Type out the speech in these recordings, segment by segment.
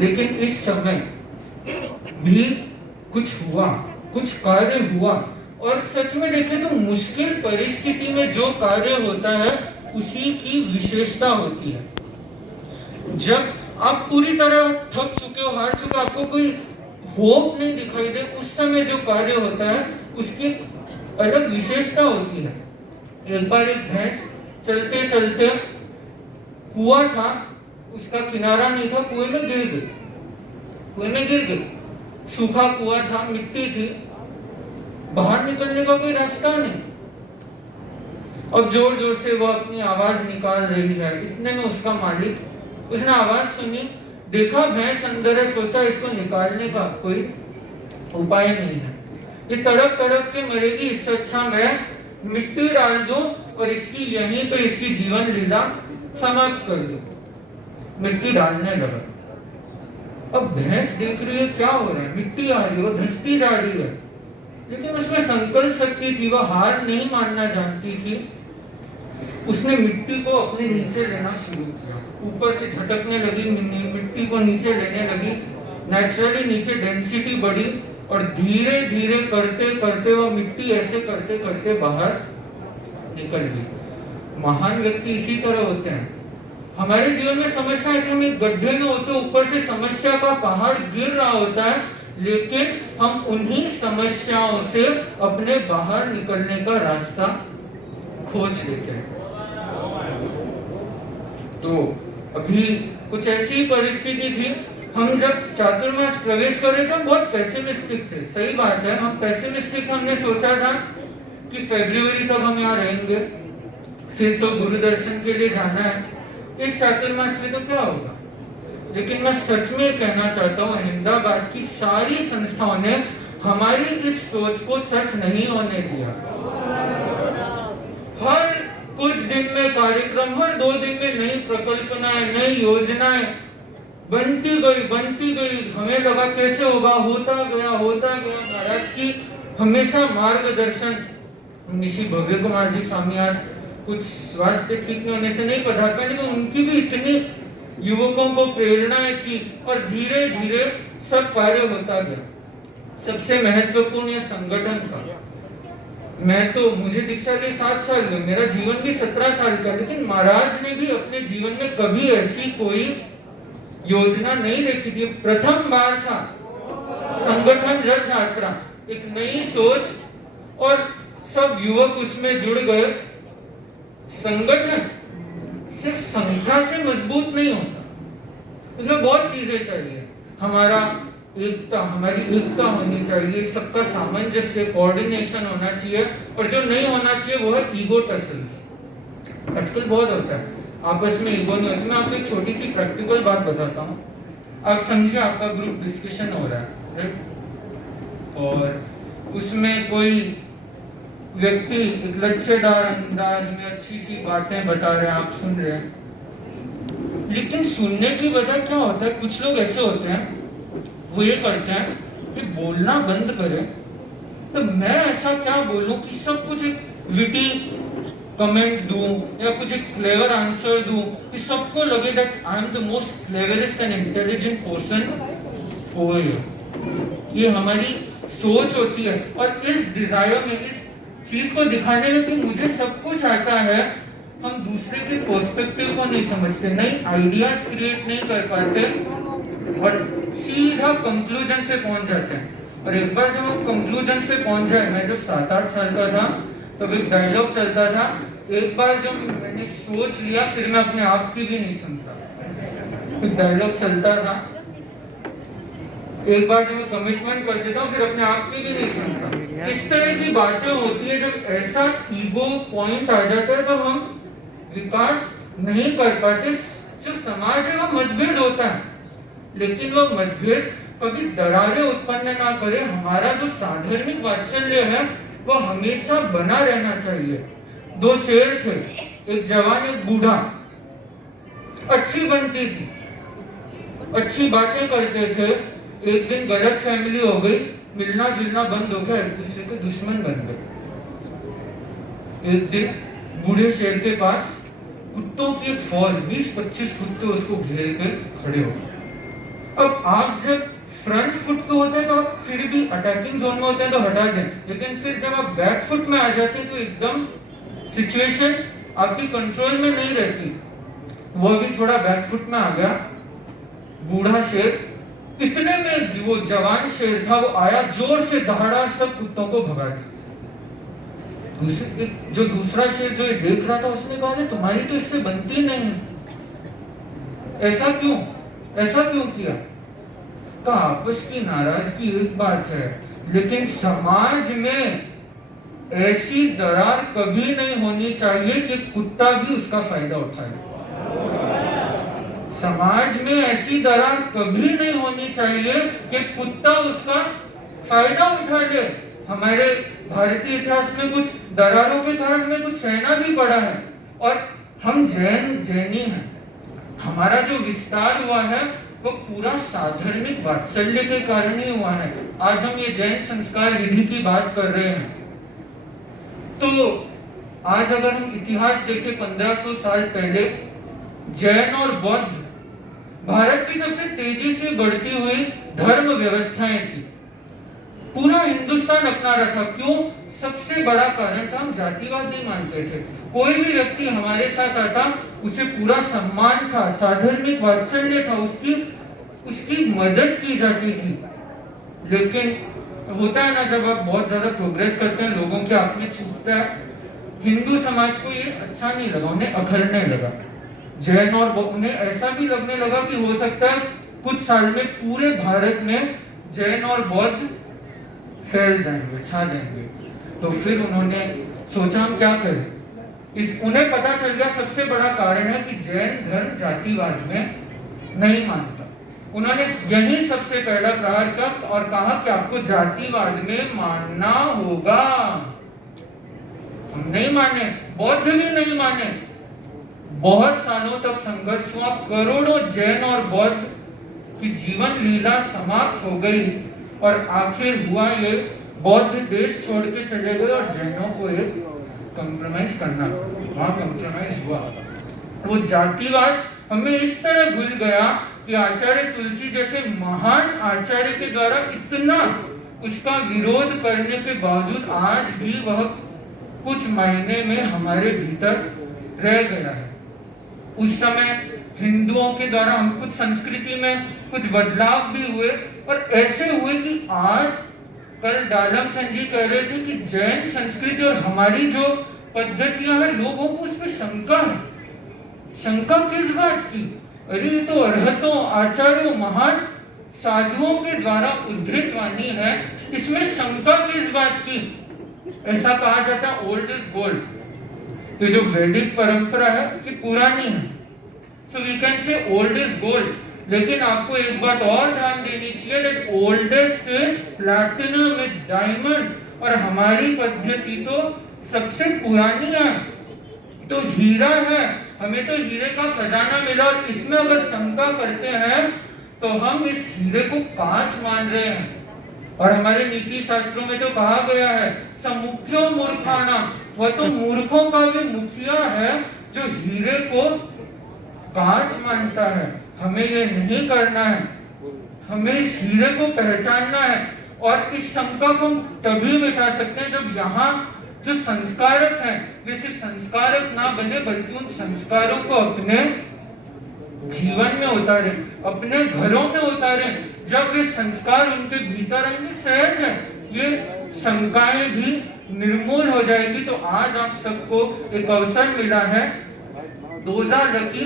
लेकिन इस समय भी कुछ हुआ, कुछ कार्य हुआ। और सच में देखें तो मुश्किल परिस्थिति में जो कार्य होता है उसी की विशेषता होती है। जब आप पूरी तरह थक चुके हो, हार चुके हो, आपको कोई होप नहीं दिखाई दे, उस समय जो कार्य होता है उसकी अलग विशेषता होती है। एक बार एक भैंस चलते चलते, कुआं था, उसका किनारा नहीं था, कुएं में गिर गई। सूखा कुआं था, मिट्टी थी, बाहर निकलने का कोई रास्ता नहीं। अब जोर जोर से वो अपनी आवाज निकाल रही है। इतने में उसका मालिक, उसने आवाज सुनी, देखा भैंस अंदर है, सोचा इसको निकालने का कोई उपाय नहीं है, ये तड़प तड़प के मरेगी, इससे अच्छा मैं मिट्टी डाल दूं और इसकी यहीं पे इसकी जीवन लीला समाप्त कर दूं। मिट्टी डालने लगा। अब भैंस देख रही है क्या हो रहा है, मिट्टी आ रही है, वो धंसती जा रही है, लेकिन उसमें संकल्प शक्ति थी, वह हार नहीं मानना जानती थी। उसने मिट्टी को अपने नीचे लेना शुरू किया, ऊपर से झटकने लगी, मिट्टी को नीचे लेने लगी। नेचुरली नीचे डेंसिटी बढ़ी और धीरे धीरे करते करते वह मिट्टी ऐसे करते करते बाहर निकल गई। महान व्यक्ति इसी तरह होते हैं। हमारे जीवन में समस्या है कि हम एक गड्ढे में होते, ऊपर से समस्या का पहाड़ गिर रहा होता है, लेकिन हम उन्हीं समस्याओं से अपने बाहर निकलने का रास्ता खोज लेते हैं। तो अभी कुछ ऐसी परिस्थिति थी, हम जब चातुर्मास प्रवेश कर रहे थे बहुत पेसिमिस्टिक थे। सही बात है, हम पेसिमिस्टिक, हमने सोचा था कि फरवरी तक हम यहाँ रहेंगे, फिर तो गुरु दर्शन के लिए जाना है, इस चातुर्मास में तो क्या होगा। लेकिन मैं सच में कहना चाहता हूँ, अहमदाबाद की सारी संस्थाओं ने हमारी इस सोच को सच नहीं होने दिया। हर कुछ दिन में कार्यक्रम, हर 2 दिन में नई प्रकल्पनाएं, नई योजनाएं बनती गई। हमें लगा कैसे होगा, होता गया। महाराज की हमेशा मार्गदर्शन। ऋषि भव्य कुमार जी स्वामी आज कुछ स्वास्थ्य ठीक नहीं होने से नहीं पढ़ा पाए, लेकिन उनकी भी इतनी युवकों को प्रेरणाएं थी और धीरे धीरे सब कार्य होता गया। सबसे महत्वपूर्ण ये संगठन था। मुझे दीक्षा लिए 7 साल हुए, मेरा जीवन भी 17 साल का, लेकिन महाराज ने भी अपने जीवन में कभी ऐसी कोई योजना नहीं देखी थी। प्रथम बार था संगठन रथ यात्रा, एक नई सोच, और सब युवक उसमें जुड़ गए। संगठन सिर्फ संख्या से मजबूत नहीं होता, उसमें बहुत चीजें चाहिए। हमारी एकता होनी चाहिए, सबका सामंजस्य, कोऑर्डिनेशन होना चाहिए, और जो नहीं होना चाहिए वो है ईगो टसल्स। आजकल बहुत होता है, आपस में ईगो नहीं होती। मैं आपको एक छोटी सी प्रैक्टिकल बात बताता हूँ। आप समझिए आपका ग्रुप डिस्कशन हो रहा है, राइट, और उसमें कोई व्यक्ति एक लच्छेदार अंदाज में अच्छी सी बातें बता रहे हैं, आप सुन रहे हैं, लेकिन सुनने की वजह क्या होता है, कुछ लोग ऐसे होते हैं वो ये करते हैं कि बोलना बंद करें, तो मैं ऐसा क्या बोलूं कि सब कुछ एक विटी कमेंट दूं या कुछ एक क्लेवर आंसर दूं कि सबको लगे that I am the most cleverest and intelligent person over here. ये हमारी सोच होती है, और इस डिजायर में, इस चीज को दिखाने में कि मुझे सब कुछ आता है, हम दूसरे के पर्सपेक्टिव को नहीं समझते, नई आइडियाज क्रिएट नहीं कर पाते और सीधा कंक्लूजन पे पहुंच जाते हैं। और एक बार जब हम कंक्लूजन पे पहुंच जाए, मैं जब 7-8 साल का था तब एक डायलॉग चलता था, एक बार जब मैंने सोच लिया फिर मैं अपने आप की भी नहीं सुनता। एक डायलॉग चलता था, एक बार जब मैं कमिटमेंट कर देता हूँ फिर अपने आप की भी नहीं सुनता। इस तरह की बातें होती है। जब ऐसा ईगो पॉइंट आ जाता है तो हम विकास नहीं कर पाते। जो समाज है वो मतभेद होता है, लेकिन वो मतभेद कभी दरारें उत्पन्न ना करे। हमारा जो साधर्मिक वात्सल्य है वो हमेशा बना रहना चाहिए। 2 शेर थे, एक जवान एक बूढ़ा, अच्छी बनती थी, अच्छी बातें करते थे। एक दिन गलत फैमिली हो गई, मिलना जुलना बंद हो गया, एक दूसरे के दुश्मन बन गए। एक दिन बूढ़े शेर के पास कुत्तों की एक फौज, 20-25 कुत्ते उसको घेर कर खड़े हो गए। अब आप जब फ्रंट फुट पे होते हैं तो आप फिर भी अटैकिंग जोन में होते हैं तो हटा दें, लेकिन फिर जब आप बैक फुट में आ जाते हैं तो एकदम सिचुएशन आपकी कंट्रोल में नहीं रहती। वो भी थोड़ा बैक फुट में आ गया, बूढ़ा शेर, इतने में वो जवान शेर था, वो आया, जोर से दहाड़ा, सब कुत्तों को भगा दिया। जो दूसरा शेर जो ये देख रहा था उसने कहा तुम्हारी तो इससे बनती नहीं, ऐसा क्यों किया? तो आपस की नाराजगी एक बात है, लेकिन समाज में ऐसी दरार कभी नहीं होनी चाहिए कि कुत्ता भी उसका फायदा उठाए। समाज में ऐसी दरार कभी नहीं होनी चाहिए कि कुत्ता उसका फायदा उठा ले। हमारे भारतीय इतिहास में कुछ दरारों के कारण में कुछ सहना भी पड़ा है, और हम जैनी हैं। हमारा जो विस्तार हुआ है वो पूरा साधारणिक वात्सल्य के कारण ही हुआ है। आज हम ये जैन संस्कार विधि की बात कर रहे हैं, तो आज अगर हम इतिहास देखें 1500 साल पहले, जैन और बौद्ध भारत की सबसे तेजी से बढ़ती हुई धर्म व्यवस्थाएं थी। पूरा हिंदुस्तान अपना रहा था। क्यों? सबसे बड़ा कारण था, हम जातिवाद नहीं मानते थे। कोई भी व्यक्ति हमारे साथ आता, उसे पूरा सम्मान था, साधारणिक वात्सल्य था, उसकी मदद की जाती थी। लेकिन होता है ना, जब आप बहुत ज्यादा प्रोग्रेस करते हैं, लोगों के आप में छूटता है। हिंदू समाज को ये अच्छा नहीं लगा, उन्हें अखरने लगा। जैन और उन्हें ऐसा भी लगने लगा कि हो सकता है कुछ साल में पूरे भारत में जैन और बौद्ध फैल जाएंगे, छा जाएंगे। तो फिर उन्होंने सोचा हम क्या करें। उन्हें पता चल गया सबसे बड़ा कारण है कि जैन धर्म जातिवाद में नहीं मानता। उन्होंने यही सबसे पहला प्रहार किया और कहा कि आपको जातिवाद में मानना होगा। हम नहीं माने, बौद्ध भी नहीं माने। बहुत सालों तक संघर्ष हुआ, करोड़ों जैन और बौद्ध की जीवन लीला समाप्त हो गई, और आखिर हुआ ये, बौद्ध देश छोड़ के चले गए और जैनों को एक कंप्रोमाइज करना, वहां कंप्रोमाइज हुआ। वो जातिवाद हमें इस तरह भूल गया कि आचार्य तुलसी जैसे महान आचार्य के द्वारा इतना उसका विरोध करने के बावजूद आज भी वह कुछ मायने में हमारे भीतर रह गया है। उस समय हिंदुओं के द्वारा हम कुछ संस्कृति में कुछ बदलाव भी हुए, और ऐसे हुए कि आज कल डालम चंद जी कह रहे थे कि जैन संस्कृति और हमारी जो पद्धतियां हैं, लोगों को उसमें शंका है। शंका किस बात की? अरे ये तो अरहतों, आचार्यों, महान साधुओं के द्वारा उद्धृत वाणी है, इसमें शंका किस बात की? ऐसा कहा जाता है ओल्ड इज गोल्ड। ये जो वैदिक परंपरा है ये पुरानी है, so we can say old is gold. लेकिन आपको एक बात और ध्यान देनी चाहिए, that oldest is platinum, is diamond, और हमारी पद्धति तो सबसे पुरानी है, तो हीरा है, हमें तो हीरे का खजाना मिला, और इसमें अगर शंका करते हैं तो हम इस हीरे को कांच मान रहे हैं। और हमारे नीति शास्त्रों में तो कहा गया है समुख्यो मूर्खाना, वह तो मूर्खों का भी मुखिया है जो हीरे को कांच मानता है। हमें ये नहीं करना है, हमें इस हीरे को पहचानना है, और इस शंका को तभी मिटा सकते हैं जब यहाँ जो संस्कारक हैं वे सिर्फ संस्कारक ना बने, बल्कि उन संस्कारों को अपने जीवन में उतारे, अपने घरों में उतारे। जब वे संस्कार उनके भीतर आएंगे, सहज है ये शंकाएं भी निर्मूल हो जाएगी। तो आज आप सबको एक अवसर मिला है, those are lucky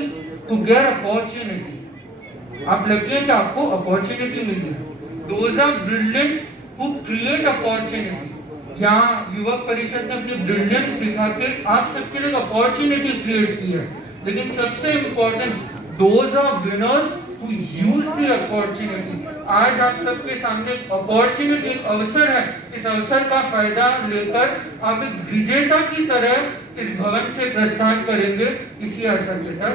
to get opportunity. आप लकी हैं कि आपको अपॉर्चुनिटी मिली है। Those are brilliant who create opportunity. यहाँ युवक परिषद ने अपनी ब्रिलियंस दिखा के आप सबके लिए अपॉर्चुनिटी क्रिएट की है। लेकिन सबसे important, those are winners who use the opportunity. आज आप सबके सामने एक अपॉर्चुनिटी, एक अवसर है। इस अवसर का फायदा लेकर आप एक विजेता की तरह इस भवन से प्रस्थान करेंगे, इसी आशा के साथ।